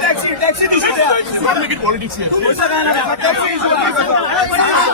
Taxi taxi दिसू द्या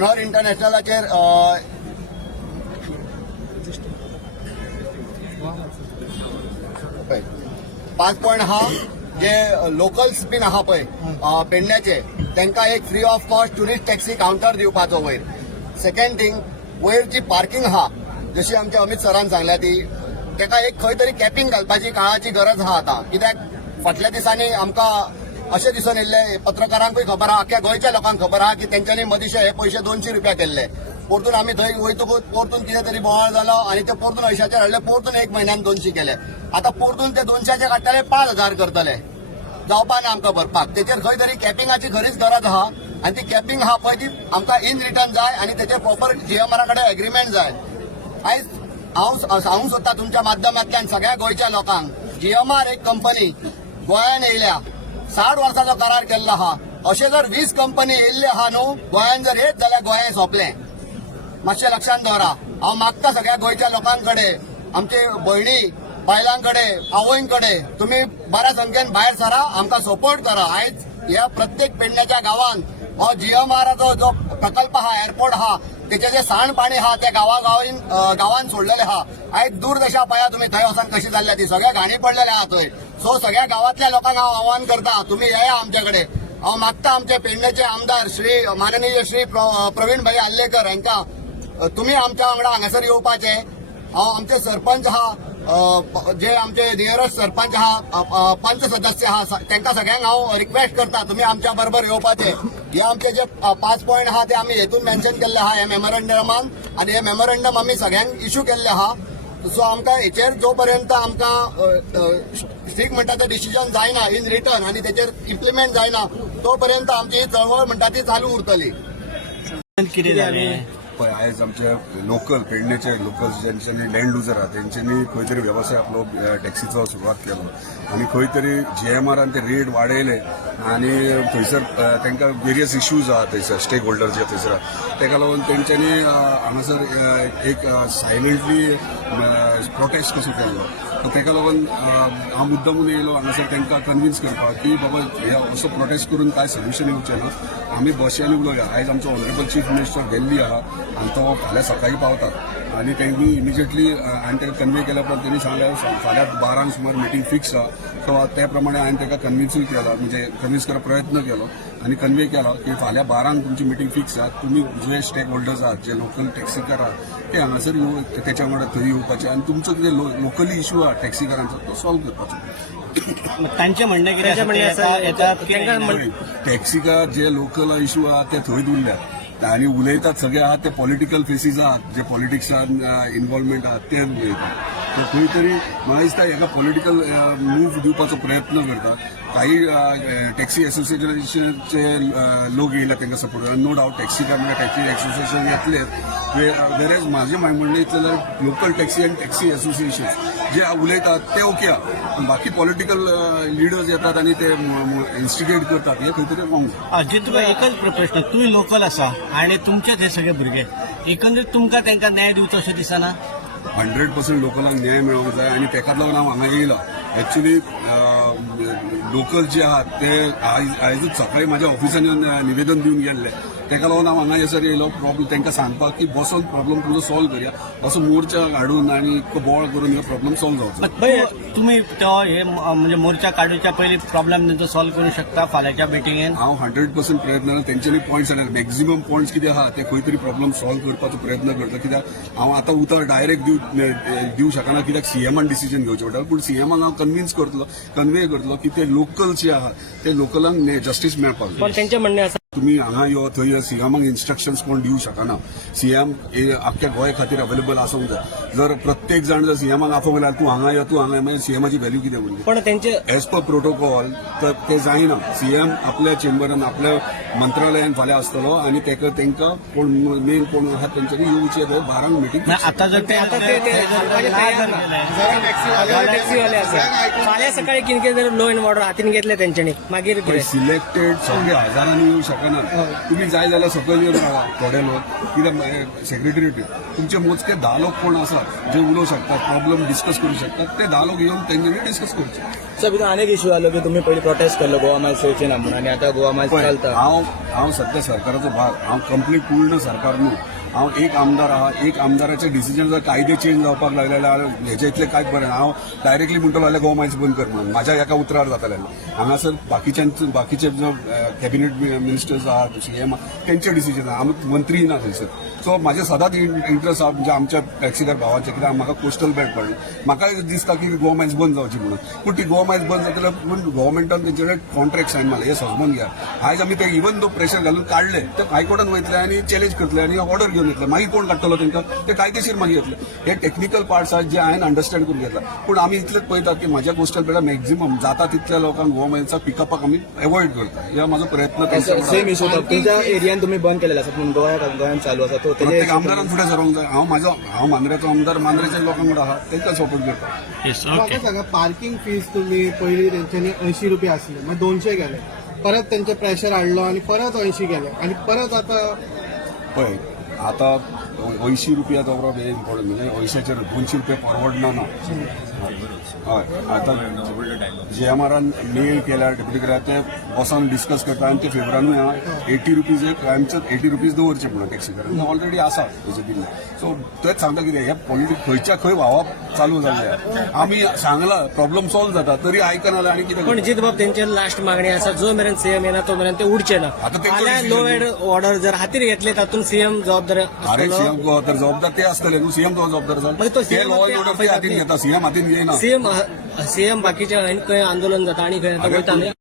मनोहर इंटरनॅशनलाचेर पळय, पांच पॉयंट आहा जे लोकल्स बीन आहा पळय पेडण्याचे तांकां एक free of cost tourist taxi counter दिवपाचो वयर सेकंड थिंग वयर जी पार्किंग आहा जशी आमच्या अमित सरान सांगल्या ती ताका एक खंय तरी कॅपिंग घालपाची काळाची गरज आहा आतां. कित्याक फाटल्या दिसांनी आमकां अशें दिसून येयल्लें पत्रकारांकूय खबर आहा अख्ख्या गोंयच्या लोकांक खबर आहा की तेंच्यांनी मदींचे हे पयशे दोनशे रुपया केल्ले. परतून आमी थंय वयतकूच परतून कितें तरी बोवाळ जालो आनी ते परतून अंयशाचेर हाडले परतून एक म्हयन्यान दोनशे केले. आतां परतून ते दोनशाचे काडटले पांच हजार करतले. जावपा ना आमकां भरपाक. तेचेर खंय तरी कॅपिंगाची खरीच गरज आहा आनी ती कॅपिंग आहा पळय ती आमकां इन रिटर्न जाय आनी तेचेर प्रॉपर जीएमआरा कडेन एग्रीमेंट जाय. आयज हांव सांगूंक सोदता तुमच्या माध्यमांतल्यान सगळ्या गोंयच्या लोकांक जीएमआर एक कंपनी गोंयान येयल्या. साठ वर्साचो करार केल्लो आहा अशे जर वीस कंपनी येयल्ले आहा न्हू गोंयान जर येत जाल्यार गोंय सोंपलें. मातशें लक्षांत दवरा हांव मागता सगळ्या गोंयच्या लोकांकडे आमचे भयणी बायलांकडे आवयंकडे तुम्ही बऱ्या संख्येन भायर सरा आमकां सपोर्ट करा. आयज ह्या प्रत्येक पेडण्याच्या गावान. हो जीएमआराचो जो प्रकल्प आहा एअरपोर्ट आहा तेचे जे सांडपाणी आहा ते गावागावीन अ, गावान सोडलेले आहा आयज दूरदेशा पळया तुम्ही थंय वचून कशी जाल्ल्या ती? सगळ्या घाणी पडलेले आहा थंय सो सगळ्या गावातल्या लोकांक हांव आव्हान करता तुम्ही येया आमच्याकडे. हांव मागता आमचे पेडण्याचे आमदार श्री माननीय श्री प्रवीण भाई आल्लेकर यांच्या तुम्ही आमच्या वांगडा हांगासर येवपाचे हांव आमचे सरपंच आहा जे आमचे नियरस्ट सरपंच आहा पंच सदस्य आहा स- तांकां सगळ्यांक हांव रिक्वेस्ट करता तुमी आमच्या बरोबर येवपाचे हे आमचे जे पाच पांच पॉयंट आहा ते आमी हेतून मेन्शन केल्ले आहा हे मेमोरंडमान आनी हे मेमोरंडम आमी सगळ्यांक इश्यू केल्ले आहा सो आमकां हेचेर जो पर्यंत आमकां सीख म्हणटा ते डिसिजन जायना इन रिटर्न आनी तेचेर इम्प्लिमेंट जायना तो पर्यंत आमची चळवळ म्हणटा ती चालू उरतली. किती आयज आमचे लोकल पेडण्याचे लोकल ज्यांच्यांनी लँड लुजर आहा तेंच्यांनी खंय तरी वेवसाय आपलो टॅक्सीचो सुरवात केलो. आनी खंय तरी जीएमआरान ते रेट वाडयले आनी थंयसर अ, तांकां वेरियस इश्यूज आहा थंयसर स्टेक होल्डर जे थंयसर आहा ताका लागून तेंच्यांनी हांगासर एक सायलंटली प्रोटेस्ट कसो केल्लो सो ताका लागून हांव मुद्दमून येयलो हांगासर तांकां कन्विन्स करपाक की बाबा हे असो प्रोटेस्ट करून काय सोल्युशन येवचें ना आमी बसयांनी उलोवया आयज आमचो ऑनरेबल चीफ मिनिस्टर दिल्ली आहा आनी तो फाल्यां सकाळी पावतात. आनी तेंनी इमिजिएटली आनी ताका कन्वे केल्या उपरांत तेणी सांगलें फाल्यां बारांक सुमार मिटींग फिक्स आहा सो त्या प्रमाणे हांवें ताका कन्विन्सूय केलो म्हणजे कन्विन्स करपाक प्रयत्न केलो आनी कन्वे केलो की फाल्यां बारांक तुमची मिटींग फिक्स आहा तुमी जे स्टेक होल्डर्स आहात जे लोकल टॅक्सीकार आहात ते हांगासर येवन त्याच्या वांगडा थंय येवपाचे आनी तुमचो कितें लोकली इशू आहा टॅक्सीकारांचो तो सॉल्व करपाचो तांचे म्हणणें कितें आसा? टॅक्सीकार जे लोकल इशू आहा ते थंय उरल्यात आणि उलयतात सगळे आहात ते पॉलिटिकल फेसीस आहात जे पॉलिटिक्सान इन्वॉल्वमेंट आहात ते उलयतात. खंय तरी म्हाका दिसता हेका पॉलिटिकल मूव दिवपाचो प्रयत्न करता. काही टॅक्सी असोसिएशनचे लोक येयला तांकां सपोर्ट करता नो डावट टॅक्सी काय टॅक्सी असोसिएशन येतले वेरेज माझे म्हणणें इतलें जाल्यार लोकल टॅक्सी आनी टॅक्सी असोसिएशन जे उलयतात ते ओके आहा. पण बाकी पॉलिटिकल लिडर्स येतात आनी ते इन्स्टिगेट करतात हे खंय तरी रॉंग अजित तुका एकच प्रश्न. तूं लोकल आसा आणि तुमचेच हे सगळे भुरगे एकंदरीत तुमकां तांकां न्याय दिवचो अशें दिसना? हंड्रेड पर्सेंट लोकांना न्याय मेळोंक जाय आनी तेकाच लागून हांव हांगा येयला एक्चुली लोकल जे आहात ते आयज आयजूच सकाळी माझ्या ऑफिसान निवेदन दिवन गेल्ले. तेका लागून हांव हांगा येसर येयलो प्रॉब्लम तांकां सांगपाक की बसून प्रॉब्लम तुमचो सॉल्व करया. असो मोर्चा हाडून आनी इतको बोवाळ करून हो प्रॉब्लम सॉल्व जावचो. तुम्ही तो हे म्हणजे मोर्चा काडूच्या पयलीं प्रॉब्लेम तेंचो सॉल्व करूंक शकता फाल्यांच्या मिटिंगेन हांव हंड्रेड पर्सेंट प्रयत्न तेंच्यांनी पॉयंट्स हाडले मॅक्झिमम पॉयंट्स कितें आहा ते खंय तरी प्रॉब्लम सॉल्व करपाचो प्रयत्न करता कित्याक? हांव आतां उतर डायरेक्ट दिव दिवं शकना. कित्याक? सीएमान डिसिजन घेवचें पडटा पूण सीएमाक हांव कन्विन्स करतलो कन्वे करतलो की ते लोकल जे आहा ते लोकलांक जस्टीस मेळपाक जाय पण त्यांचे म्हणणे असं तुम्ही हांगा यो थंय सीएमाक इन्स्ट्रक्शन्स कोण दिवं शकना सीएम आख्ख्या गोंया खातीर अवेलेबल आसूंक जाय जर प्रत्येक जाण जर सीएमाक आफोंक गेल्यार तूं हांगा यो तूं हांगा यो, मागीर सीएमाची व्हॅल्यू कितें उरली पण त्यांचे एज पर प्रोटोकॉल तर ते जायना सीएम आपल्या चेंबरान आपल्या मंत्रालयान फाल्यां आसतलो आनी तेका तांकां कोण मेन कोण आहा तेंच्यांनी येवचे थंय बारांक मिटींग ना, आता जर ते ते ते टॅक्सीवाले फाल्यां सकाळी किनके जर लो ऑर्डर हातीन घेतले त्यांच्यानी मागीर कितें सिलेक्टेड सगळे हजारांनी येऊ शकना तुम्ही जाय जाल्यार सकयल येवन रावा थोडे लोक कित्याक सेक्रेटरीट तुमचे मोजके धा लोक कोण आसात जे उलोवंक शकतात प्रॉब्लेम डिस्कस करू शकतात ते धा लोक येवन तेंच्यांनी डिस्कस करचे सर भितर अनेक इश्यू आलो की तुम्ही पयलीं प्रोटेस्ट केल्लो गोवा मायज चलचे ना म्हणून. आनी आतां गोवा मायज चलता. हांव हांव सध्या सरकाराचो भाग हांव कंप्लीट पूर्ण सरकार न्हू हांव एक आमदार आहा एक आमदाराचे डिसिजन जर कायदे चेंज जावपाक लागले जाल्यार हेजे इतले कांयच बरें? ना. हांव डायरेक्टली म्हणटलो जाल्यार गोवा मायज बंद कर म्हणून. म्हाज्या एका उतरार जातालें हांगासर बाकीच्यांचे बाकीचे जो कॅबिनेट मिनिस्टर्स आहात सीएम तेंचे डिसिजन आहा. आमी मंत्री ना थंयसर सो म्हाजे सदांच इंट्रस्ट आहा म्हणजे आमच्या टॅक्सीकार भावाचे कित्याक म्हाका कोस्टल बेल्ट पडलें म्हाका दिसता की गोवा मायज बंद जावची म्हणून. पूण ती गोवा मायज बंद जातल्यार पूण गोवर्मेंटान तेंचे कडेन कॉन्ट्रॅक्ट सायन मारले हे समजून घ्या. आयज आमी ते इवन दो प्रेशर घालून काडले ते हायकोर्टान वयतले आनी चॅलेंज करतले आनी ऑर्डर घेवन येतले मागीर कोण काडटलो तांकां ते कायदेशीर मागीर येतले हे टेक्निकल पार्ट्स आहात जे हांवें अंडरस्टँड करून घेतला. पूण आमी इतलेच पळयतात की म्हाज्या कोस्टल बेल्टार मॅक्झिमम जाता तितल्या लोकांक गोवा मायजचा पिकअपाक आमी एवॉयड करता. हे म्हाजो प्रयत्न सेम इश्यू तुमच्या एरियान तुम्ही बंद केलेला आसा पूण गोंयात गोंयान चालू आसा तो प्रत्येक आमदारान फुडें सरोंक जाय हांव म्हाजो हांव मांद्रेचो आमदार मांद्रेच्या लोकांक आहा तांकां सपोर्ट करता येस म्हाका ओके सांगा पार्किंग फीज तुम्ही पहिली त्यांच्यानी ऐंशी रुपये असले मग दोनशे गेले. परत त्यांचे प्रेशर हाडलो आणि परत ऐंशी गेले. आणि परत आता पळय आतां अंयशीं रुपया तो वेरी इम्पॉर्टंट म्हणजे अंयशाचेर दोनशे रुपया परवडना ना. हय आतां जी एम आरान मेल केल्या डेप्युटी केल्या ते बसोन डिस्कस करता आनी ते फेवरानूय आहा एटी रुपीज एक आमचे एटी रुपीज दवरचे म्हणून टॅक्सी करून ऑलरेडी आसा तेजे दिल्ले सो तेच सांगता कितें हे पॉलिटिक्स खंयच्या खंय व्हावप चालू जाल्ले आमी सांगला प्रॉब्लेम सॉल्व जाता तरी आयकना जाल्यार आनी कितें पण करता? जित बाब त्यांचे लास्ट मागणी आसा जो मेरेन सीएम येना तो मेरेन ते उडचे ना. आता ते फाल्यां लो अँड ऑर्डर जर हातीर घेतले तातूंत सीएम जबाबदार अरे आसतलो सीएम जबाबदार जबाबदार ते असतले न्हू सीएम जबाबदार जाता ते लॉ ऑर्डर हातीन. घेता सीएम हातीन सीएम सीएम बाकीच्या खंय आंदोलन जाता आणि